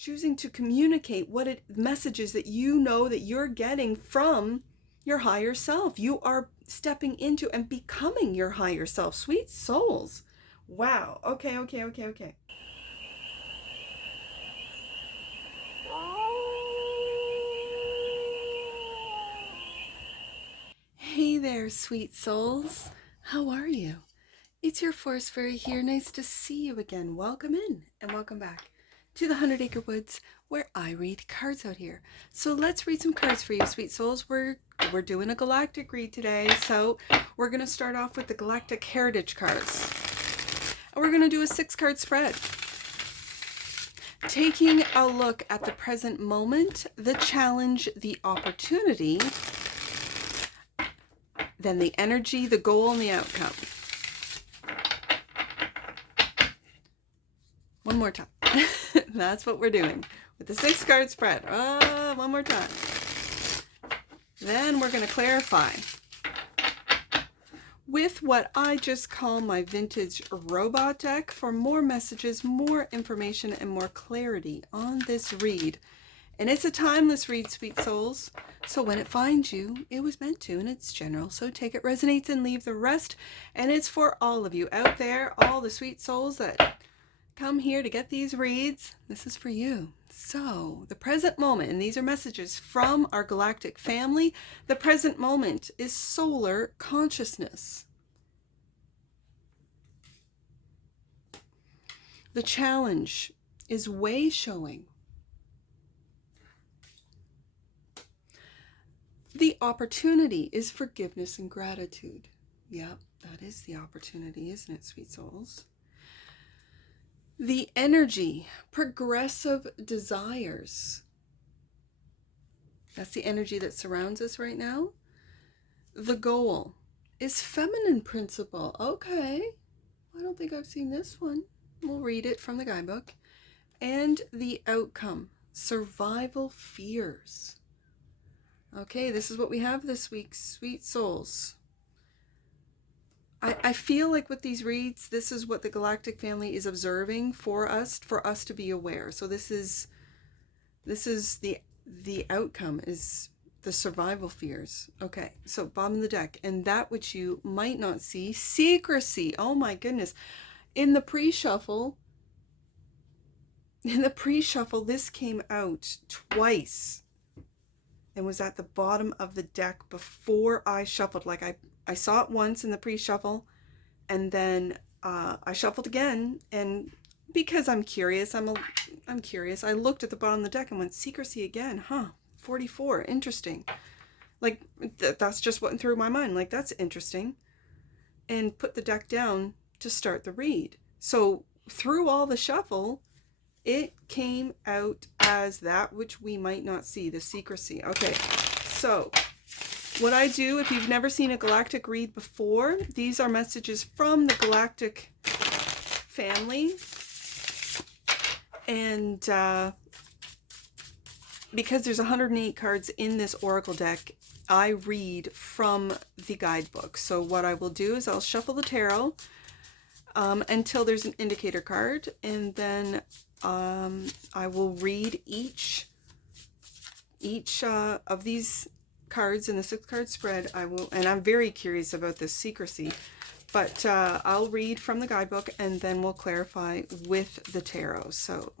choosing to communicate messages that you know that you're getting from your higher self. You are stepping into and becoming your higher self. Sweet souls. Wow. Okay. Hey there, sweet souls. How are you? It's your Forest Fairy here. Nice to see you again. Welcome in and welcome back to the 100 Acre Woods, where I read cards out here. So let's read some cards for you, sweet souls. We're doing a galactic read today. So we're going to start off with the Galactic Heritage cards. And we're going to do a 6-card spread. Taking a look at the present moment, the challenge, the opportunity, then the energy, the goal, and the outcome. One more time. That's what we're doing with the 6-card spread. One more time. Then we're going to clarify with what I just call my vintage robot deck for more messages, more information, and more clarity on this read. And it's a timeless read, sweet souls. So when it finds you, it was meant to, and it's general. So take it resonates and leave the rest. And it's for all of you out there, all the sweet souls that come here to get these reads. This is for you. So the present moment, and these are messages from our galactic family. The present moment is solar consciousness. The challenge is way showing. The opportunity is forgiveness and gratitude. Yep, that is the opportunity, isn't it, sweet souls? The energy, progressive desires. That's the energy that surrounds us right now. The goal is feminine principle. Okay, I don't think I've seen this one. We'll read it from the guidebook. And the outcome, survival fears. Okay, this is what we have this week, sweet souls. I feel like with these reads, this is what the galactic family is observing for us to be aware. So this is the outcome is the survival fears. Okay, so bottom of the deck, and that which you might not see, secrecy. Oh my goodness. In the pre-shuffle, this came out twice and was at the bottom of the deck before I shuffled. Like I saw it once in the pre-shuffle, and then I shuffled again, and because I'm curious, I'm curious, I looked at the bottom of the deck and went, secrecy again, 44, interesting. Like, that's just what went through my mind, like, that's interesting. And put the deck down to start the read. So through all the shuffle, it came out as that which we might not see, the secrecy. Okay, so what I do, if you've never seen a galactic read before, these are messages from the galactic family. And because there's 108 cards in this oracle deck, I read from the guidebook. So what I will do is I'll shuffle the tarot until there's an indicator card, and then I will read each of these cards in the 6-card spread. And I'm very curious about this secrecy, but I'll read from the guidebook, and then we'll clarify with the tarot. So,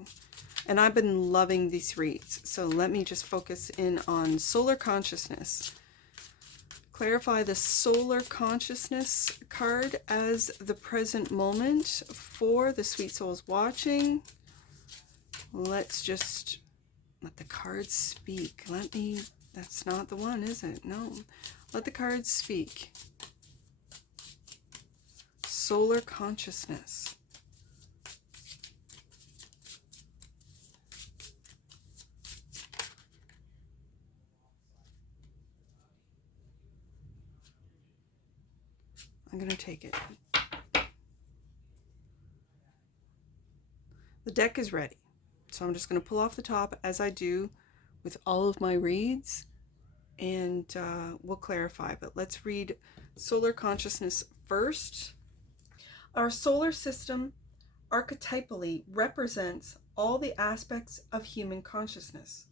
and I've been loving these reads, so let me just focus in on solar consciousness. Clarify the solar consciousness card as the present moment for the sweet souls watching. Let's just let the cards speak. That's not the one, is it? No. Let the cards speak. Solar consciousness. I'm going to take it. The deck is ready. So I'm just going to pull off the top as I do with all of my reads, and we'll clarify. But let's read solar consciousness first. Our solar system archetypally represents all the aspects of human consciousness.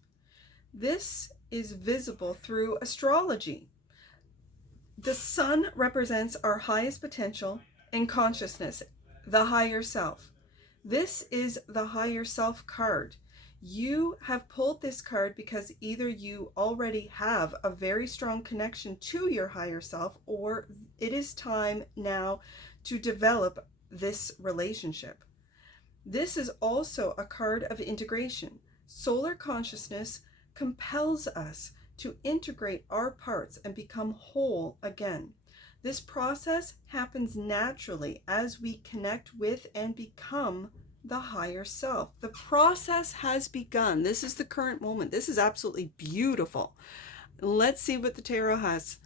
This is visible through astrology. The sun represents our highest potential and consciousness, the higher self. This is the higher self card. You have pulled this card because either you already have a very strong connection to your higher self, or it is time now to develop this relationship. This is also a card of integration. Solar consciousness compels us to integrate our parts and become whole again. This process happens naturally as we connect with and become the higher self. The process has begun. This is the current moment. This is absolutely beautiful. Let's see what the tarot has.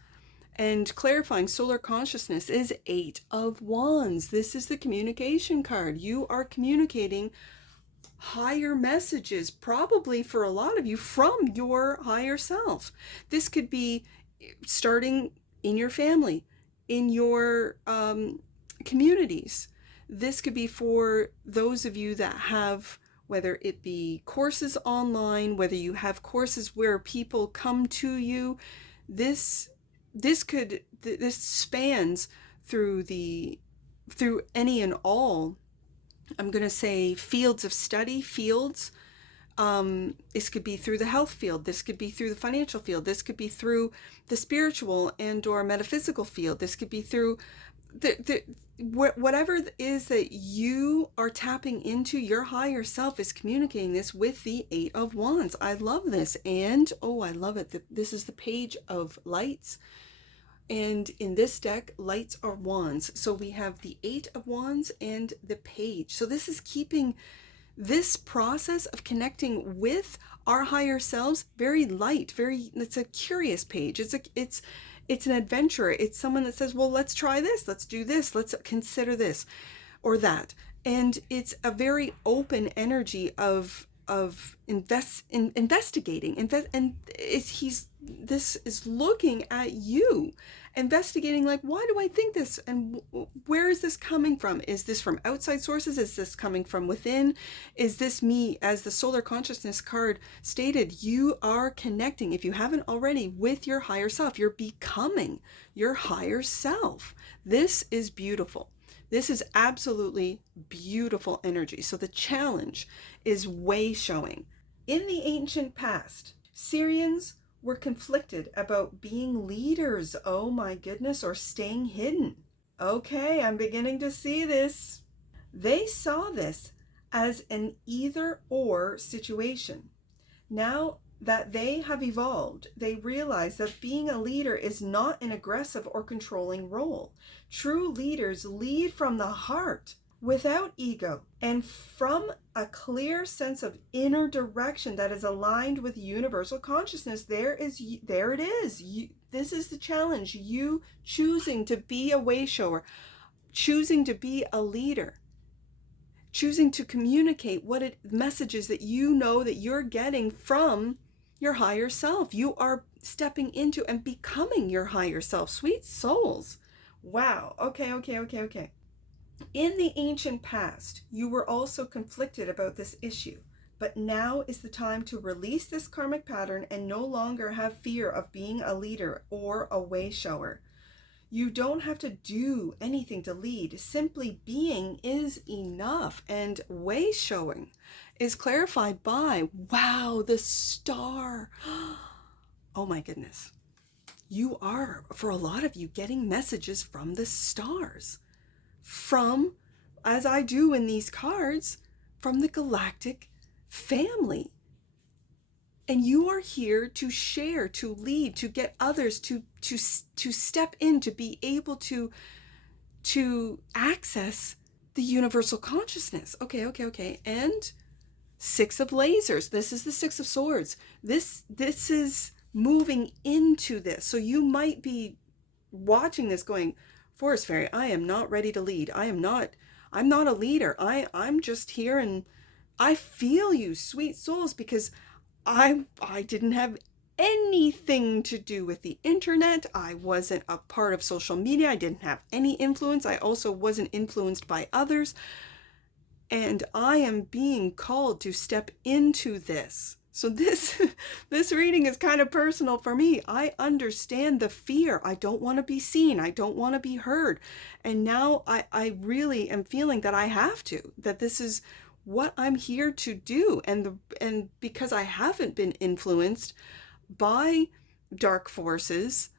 And clarifying solar consciousness is 8 of Wands. This is the communication card. You are communicating higher messages, probably for a lot of you, from your higher self. This could be starting in your family, in your communities. This could be for those of you that have, whether it be courses online, whether you have courses where people come to you. This spans through any and all, I'm going to say, fields of study, fields. This could be through the health field. This could be through the financial field. This could be through the spiritual and or metaphysical field. This could be through whatever it is that you are tapping into. Your higher self is communicating this with the 8 of Wands. I love this. And, oh, I love it. This is the Page of Lights. And in this deck, lights are wands. So we have the 8 of Wands and the Page. So this is keeping this process of connecting with our higher selves very light, it's a curious page. It's an adventurer. It's someone that says, well, let's try this, let's do this, let's consider this or that. And it's a very open energy of investigating, and this is looking at you, investigating, like, why do I think this, and where is this coming from? Is this from outside sources? Is this coming from within? Is this me? As the solar consciousness card stated, you are connecting, if you haven't already, with your higher self. You're becoming your higher self. This is beautiful. This is absolutely beautiful energy. So the challenge is way showing. In the ancient past, Syrians were conflicted about being leaders, oh my goodness, or staying hidden. Okay, I'm beginning to see this. They saw this as an either-or situation. Now that they have evolved, they realize that being a leader is not an aggressive or controlling role. True leaders lead from the heart, without ego, and from a clear sense of inner direction that is aligned with universal consciousness. There it is. This is the challenge. You choosing to be a way shower, choosing to be a leader, choosing to communicate messages that you know that you're getting from your higher self. You are stepping into and becoming your higher self. Sweet souls. Wow. Okay. In the ancient past, you were also conflicted about this issue, but now is the time to release this karmic pattern and no longer have fear of being a leader or a way shower. You don't have to do anything to lead. Simply being is enough. And way showing is clarified by, wow, the star. Oh my goodness. You are, for a lot of you, getting messages from the stars. From, as I do in these cards, from the galactic family. And you are here to share, to lead, to get others to step in, to be able to access the universal consciousness. Okay. And 6 of lasers. This is the 6 of swords. This is moving into this. So you might be watching this going, Forest Fairy, I am not ready to lead. I'm not a leader. I'm just here, and I feel you, sweet souls, because I didn't have anything to do with the internet. I wasn't a part of social media. I didn't have any influence. I also wasn't influenced by others. And I am being called to step into this. So this this reading is kind of personal for me. I understand the fear. I don't want to be seen. I don't want to be heard. And now I really am feeling that I have to, that this is what I'm here to do. And because I haven't been influenced by dark forces,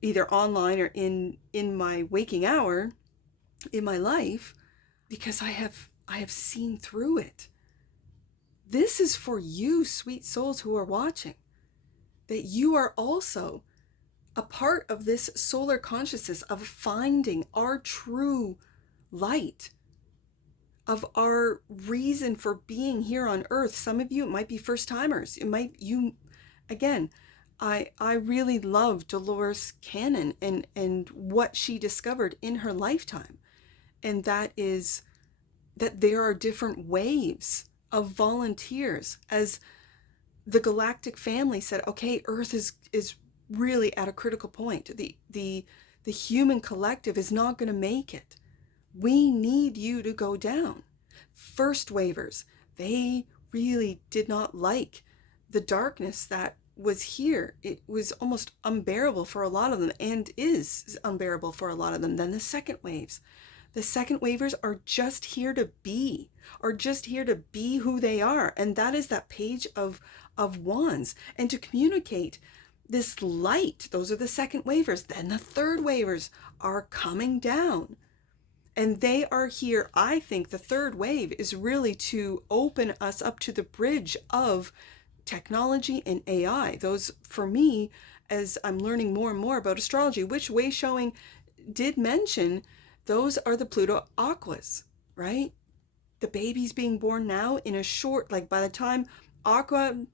either online or in my waking hour in my life, because I have seen through it. This is for you, sweet souls who are watching, that you are also a part of this solar consciousness of finding our true light, of our reason for being here on earth. Some of you, it might be first timers. Again, I really love Dolores Cannon and what she discovered in her lifetime. And that is that there are different waves of volunteers. As the Galactic family said, okay, Earth is really at a critical point. The human collective is not going to make it. We need you to go down. First wavers, they really did not like the darkness that was here. It was almost unbearable for a lot of them, and is unbearable for a lot of them. Then the second waves. The second wavers are just here to be, who they are. And that is that page of wands. And to communicate this light, those are the second wavers. Then the third wavers are coming down. And they are here. I think the third wave is really to open us up to the bridge of technology and AI. Those, for me, as I'm learning more and more about astrology, which Way Showing did mention, those are the Pluto Aquas, right? The baby's being born now in a short, like by the time Pluto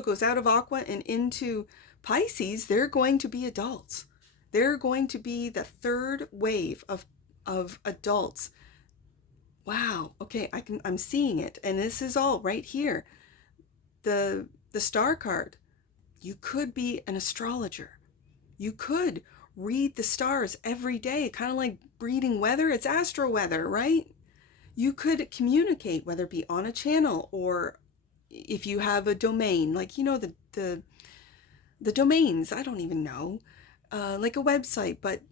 goes out of Aqua and into Pisces, they're going to be adults. They're going to be the third wave of adults. Wow. Okay, I'm seeing it, and this is all right here. The star card. You could be an astrologer. You could read the stars every day, kind of like reading weather. It's astro weather, right? You could communicate, whether it be on a channel or if you have a domain, like, the domains, I don't even know, like a website, but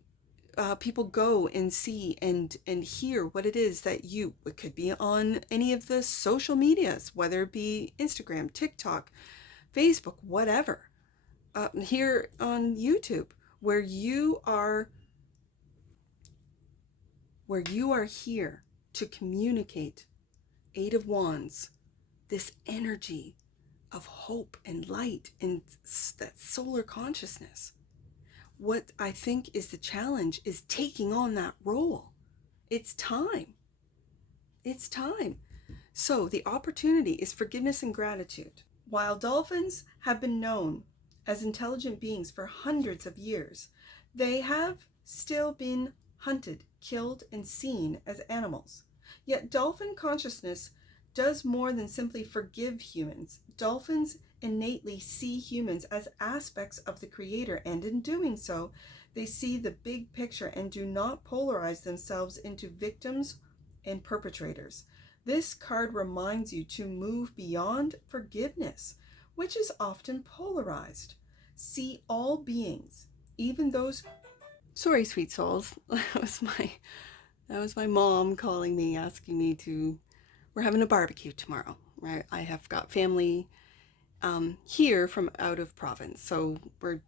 people go and see and hear what it is that it could be on any of the social medias, whether it be Instagram, TikTok, Facebook, whatever, here on YouTube, where you are here to communicate Eight of Wands, this energy of hope and light and that solar consciousness. What I think is the challenge is taking on that role. It's time. It's time. So the opportunity is forgiveness and gratitude. While dolphins have been known as intelligent beings for hundreds of years, they have still been hunted, killed, and seen as animals. Yet dolphin consciousness does more than simply forgive humans. Dolphins innately see humans as aspects of the Creator, and in doing so, they see the big picture and do not polarize themselves into victims and perpetrators. This card reminds you to move beyond forgiveness, which is often polarized. See all beings, even those... Sorry, sweet souls. That was my mom calling me, asking me to... We're having a barbecue tomorrow, right? I have got family here from out of province, so we're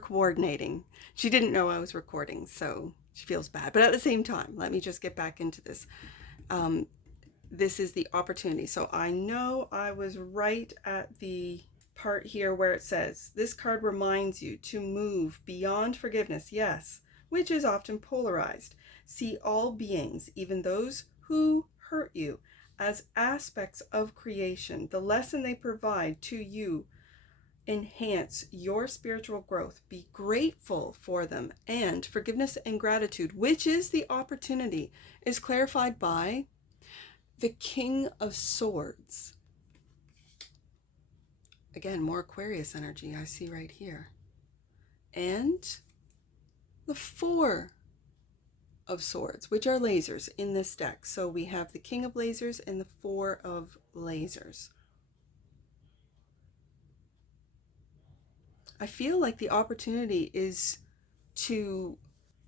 coordinating. She didn't know I was recording, so she feels bad. But at the same time, let me just get back into this. This is the opportunity. So I know I was right at the part here where it says, this card reminds you to move beyond forgiveness, yes, which is often polarized. See all beings, even those who hurt you, as aspects of creation. The lesson they provide to you enhance your spiritual growth. Be grateful for them. And forgiveness and gratitude, which is the opportunity, is clarified by the King of Swords. Again, more Aquarius energy I see right here. And the Four of Swords, which are lasers in this deck. So we have the King of Lasers and the Four of Lasers. I feel like the opportunity is to,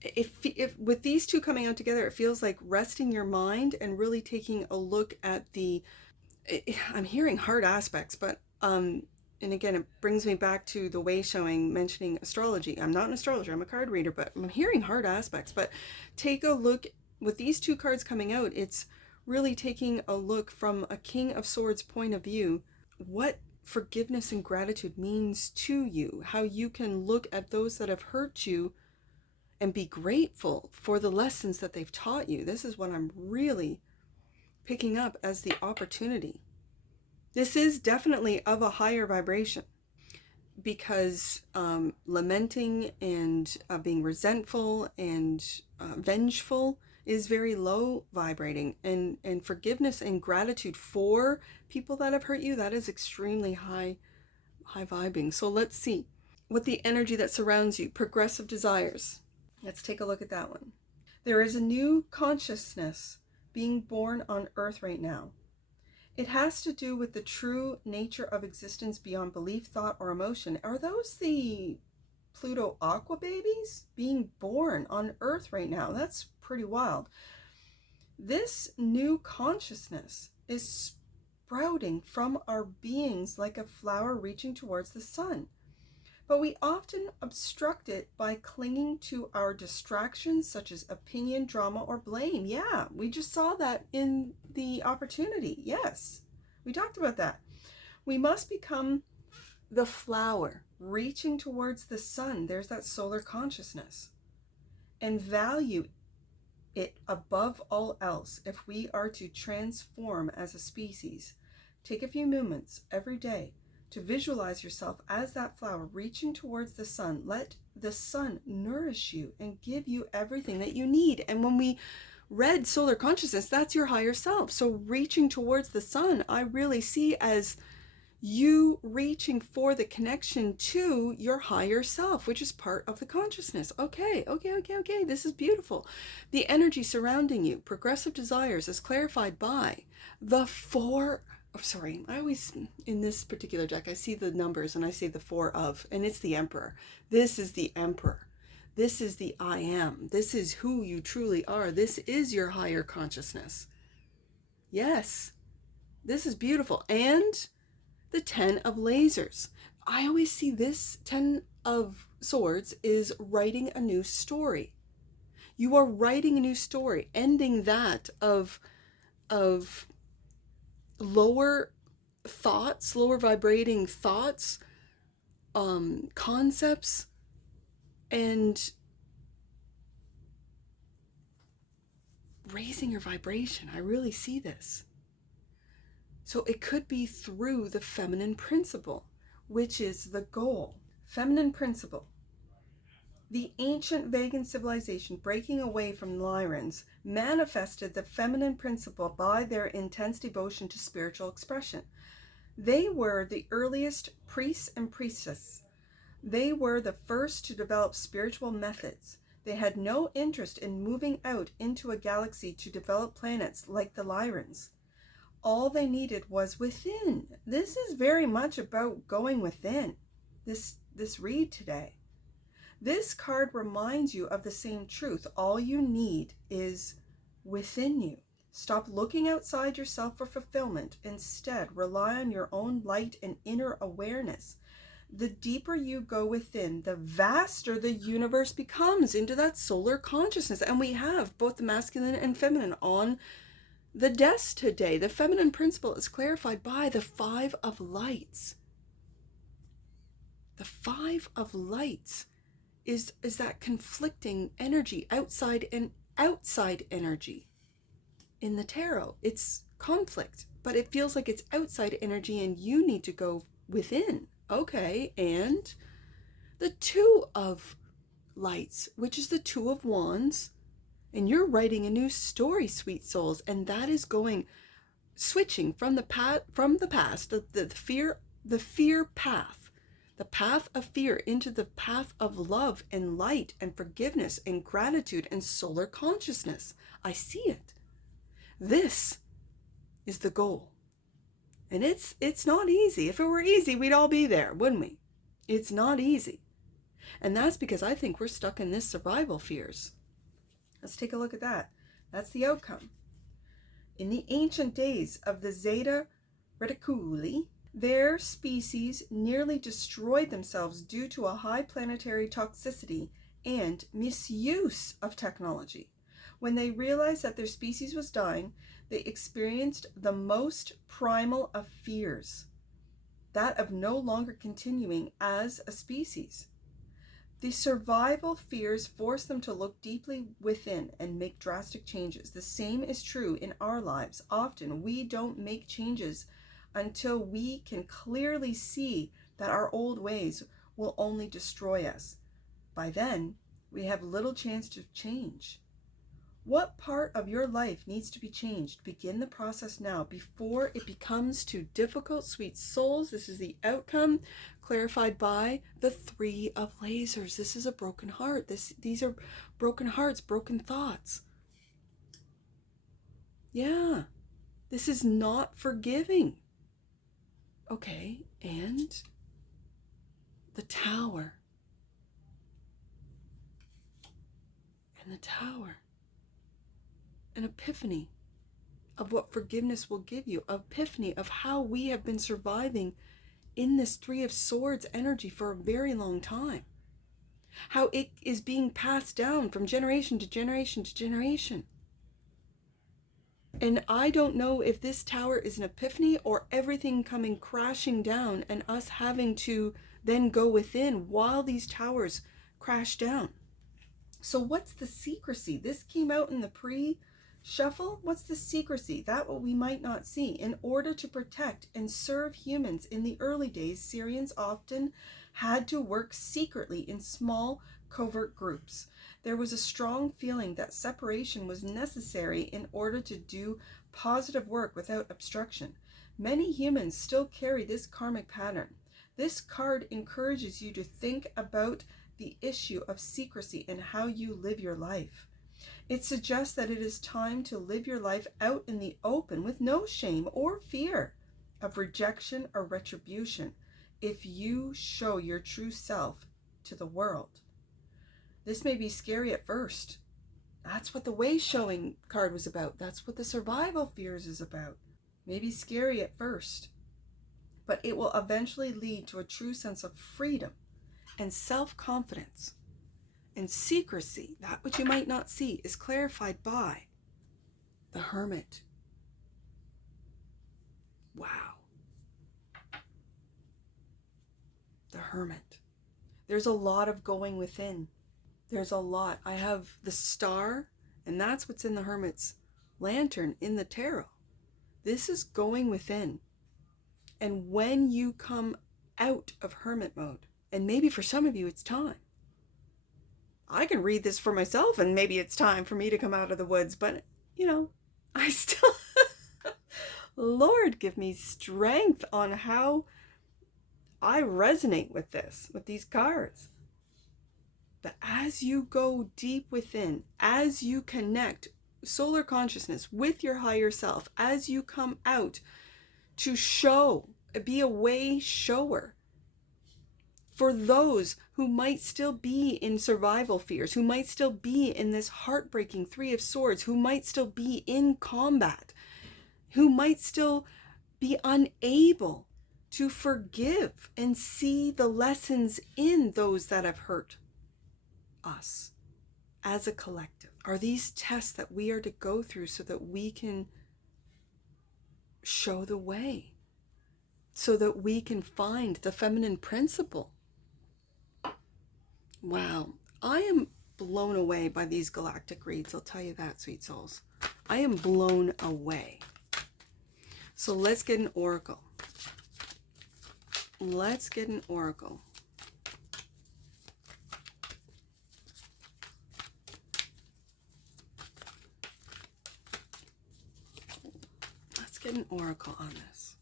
if with these two coming out together, it feels like resting your mind and really taking a look at I'm hearing hard aspects, but and again, it brings me back to the way showing mentioning astrology. I'm not an astrologer, I'm a card reader, but I'm hearing hard aspects. But take a look with these two cards coming out. It's really taking a look from a King of Swords point of view, what forgiveness and gratitude means to you, how you can look at those that have hurt you and be grateful for the lessons that they've taught you. This is what I'm really picking up as the opportunity. This is definitely of a higher vibration, because lamenting and being resentful and vengeful is very low vibrating, and forgiveness and gratitude for people that have hurt you, that is extremely high vibing. So let's see what the energy that surrounds you. Progressive desires. Let's take a look at that one. There is a new consciousness being born on earth right now. It has to do with the true nature of existence beyond belief, thought, or emotion. Are those the Pluto Aqua babies being born on Earth right now? That's pretty wild. This new consciousness is sprouting from our beings like a flower reaching towards the sun. But we often obstruct it by clinging to our distractions such as opinion, drama, or blame. Yeah, we just saw that in the opportunity. Yes, we talked about that. We must become the flower reaching towards the sun. There's that solar consciousness. And value it above all else if we are to transform as a species. Take a few moments every day to visualize yourself as that flower reaching towards the sun. Let the sun nourish you and give you everything that you need. And when we read solar consciousness, that's your higher self. So reaching towards the sun, I really see as you reaching for the connection to your higher self, which is part of the consciousness. Okay. This is beautiful. The energy surrounding you, progressive desires, is clarified by the four. I always, in this particular deck, I see the numbers and I see the Four of, and it's the Emperor. This is the Emperor. This is the I am. This is who you truly are. This is your higher consciousness. Yes, this is beautiful. And the Ten of Lasers. I always see this Ten of Swords is writing a new story. You are writing a new story, ending that of lower thoughts, lower vibrating thoughts, concepts, and raising your vibration. I really see this. So it could be through the feminine principle, which is the goal. Feminine principle. The ancient Vegan civilization, breaking away from Lyrans, manifested the feminine principle by their intense devotion to spiritual expression. They were the earliest priests and priestesses. They were the first to develop spiritual methods. They had no interest in moving out into a galaxy to develop planets like the Lyrans. All they needed was within. This is very much about going within. This read today. This card reminds you of the same truth. All you need is within you. Stop looking outside yourself for fulfillment. Instead, rely on your own light and inner awareness. The deeper you go within, the vaster the universe becomes into that solar consciousness. And we have both the masculine and feminine on the desk today. The feminine principle is clarified by the Five of Lights. The Five of Lights is that conflicting energy, outside and outside energy. In the tarot, it's conflict, but it feels like it's outside energy and you need to go within. Okay, and the Two of Lights, which is the Two of Wands, and you're writing a new story, sweet souls, and that is switching from the past, the fear path the path of fear into the path of love and light and forgiveness and gratitude and solar consciousness. I see it. This is the goal. And it's not easy. If it were easy, we'd all be there, wouldn't we? It's not easy. And that's because I think we're stuck in this survival fears. Let's take a look at that. That's the outcome. In the ancient days of the Zeta Reticuli, their species nearly destroyed themselves due to a high planetary toxicity and misuse of technology. When they realized that their species was dying, they experienced the most primal of fears, that of no longer continuing as a species. The survival fears force them to look deeply within and make drastic changes. The same is true in our lives. Often we don't make changes until we can clearly see that our old ways will only destroy us. By then, we have little chance to change. What part of your life needs to be changed? Begin the process now before it becomes too difficult, sweet souls. This is the outcome clarified by the Three of Lasers. This is a broken heart. These are broken hearts, broken thoughts. Yeah, this is not forgiving. Okay, and the Tower. And the Tower. An epiphany of what forgiveness will give you. An epiphany of how we have been surviving in this Three of Swords energy for a very long time. How it is being passed down from generation to generation to generation. And I don't know if this Tower is an epiphany or everything coming crashing down and us having to then go within while these towers crash down. So what's the secrecy? This came out in the pre-shuffle. What's the secrecy? That what we might not see. In order to protect and serve humans in the early days, Syrians often had to work secretly in small, covert groups. There was a strong feeling that separation was necessary in order to do positive work without obstruction. Many humans still carry this karmic pattern. This card encourages you to think about the issue of secrecy and how you live your life. It suggests that it is time to live your life out in the open with no shame or fear of rejection or retribution if you show your true self to the world. This may be scary at first. That's what the way showing card was about. That's what the survival fears is about. Maybe scary at first, but it will eventually lead to a true sense of freedom and self-confidence. And secrecy, that which you might not see, is clarified by the Hermit. Wow. The Hermit. There's a lot of going within. There's a lot. I have the Star, and that's what's in the Hermit's lantern in the tarot. This is going within. And when you come out of Hermit mode, and maybe for some of you it's time. I can read this for myself and maybe it's time for me to come out of the woods, but I still, Lord, give me strength on how I resonate with this, with these cards. But as you go deep within, as you connect solar consciousness with your higher self, as you come out to show, be a way shower, for those who might still be in survival fears, who might still be in this heartbreaking Three of Swords, who might still be in combat, who might still be unable to forgive and see the lessons in those that have hurt us as a collective. Are these tests that we are to go through so that we can show the way, so that we can find the feminine principle? Wow, I am blown away by these galactic reads. I'll tell you that, sweet souls. I am blown away. So let's get an oracle. Let's get an oracle. Let's get an oracle on this.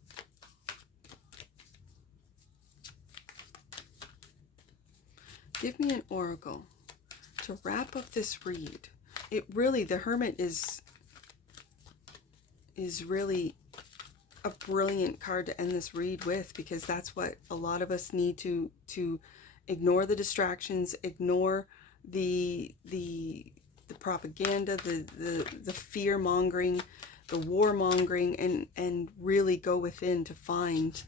Give me an oracle to wrap up this read. It really, the Hermit is really a brilliant card to end this read with, because that's what a lot of us need to ignore the distractions, ignore the propaganda, the fear mongering, the war mongering, and really go within to find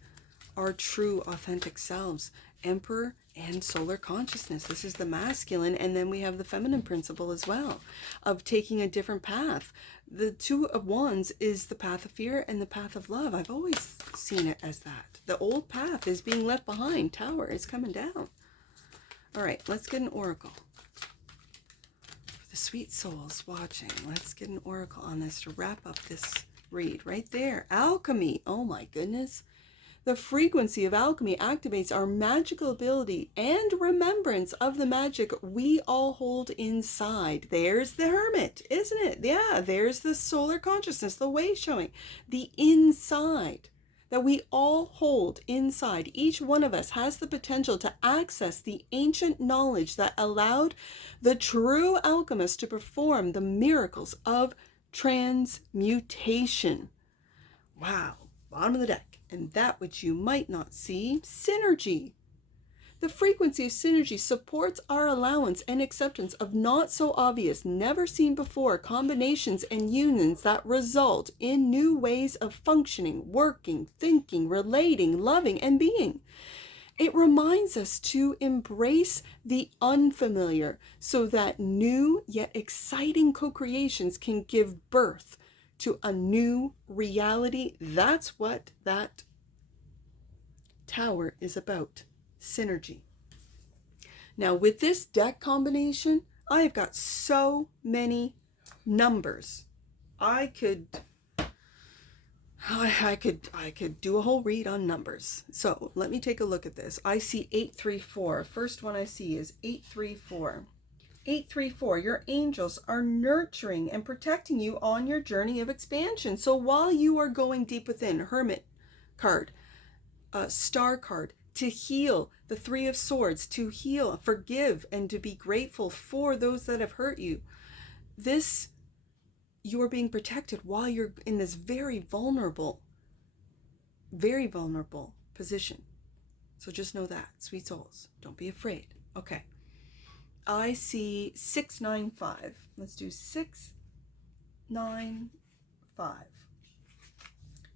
our true authentic selves. Emperor and solar consciousness. This is the masculine, and then we have the feminine principle as well of taking a different path. The Two of Wands is the path of fear and the path of love. I've always seen it as that. The old path is being left behind. Tower is coming down. All right, let's get an oracle. For the sweet souls watching, let's get an oracle on this to wrap up this read. Right there, alchemy. Oh my goodness. The frequency of alchemy activates our magical ability and remembrance of the magic we all hold inside. There's the Hermit, isn't it? Yeah, there's the solar consciousness, the way showing. The inside that we all hold inside. Each one of us has the potential to access the ancient knowledge that allowed the true alchemist to perform the miracles of transmutation. Wow, bottom of the deck. And that which you might not see, synergy. The frequency of synergy supports our allowance and acceptance of not so obvious, never seen before combinations and unions that result in new ways of functioning, working, thinking, relating, loving, and being. It reminds us to embrace the unfamiliar so that new yet exciting co-creations can give birth to a new reality. That's what that Tower is about. Synergy. Now with this deck combination, I've got so many numbers. I could do a whole read on numbers. So let me take a look at this. I see 834. First one I see is 834. 834, your angels are nurturing and protecting you on your journey of expansion. So while you are going deep within, Hermit card, Star card, to heal, the Three of Swords, to heal, forgive, and to be grateful for those that have hurt you. You are being protected while you're in this very vulnerable position. So just know that, sweet souls, don't be afraid. Okay. I see 695. Let's do 695.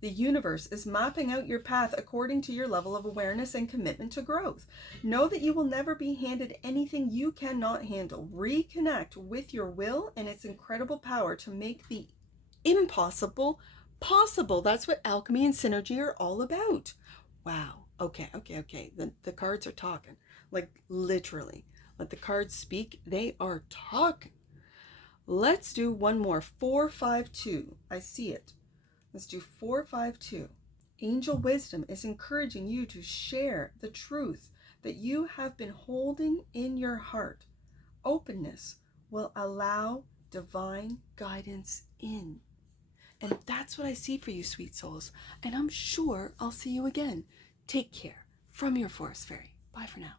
The universe is mapping out your path according to your level of awareness and commitment to growth. Know that you will never be handed anything you cannot handle. Reconnect with your will and its incredible power to make the impossible possible. That's what alchemy and synergy are all about. Wow. Okay. The cards are talking. Like literally. Let the cards speak. They are talking. Let's do one more. 452. I see it. Let's do 452. Angel wisdom is encouraging you to share the truth that you have been holding in your heart. Openness will allow divine guidance in. And that's what I see for you, sweet souls. And I'm sure I'll see you again. Take care. From your Forest Fairy. Bye for now.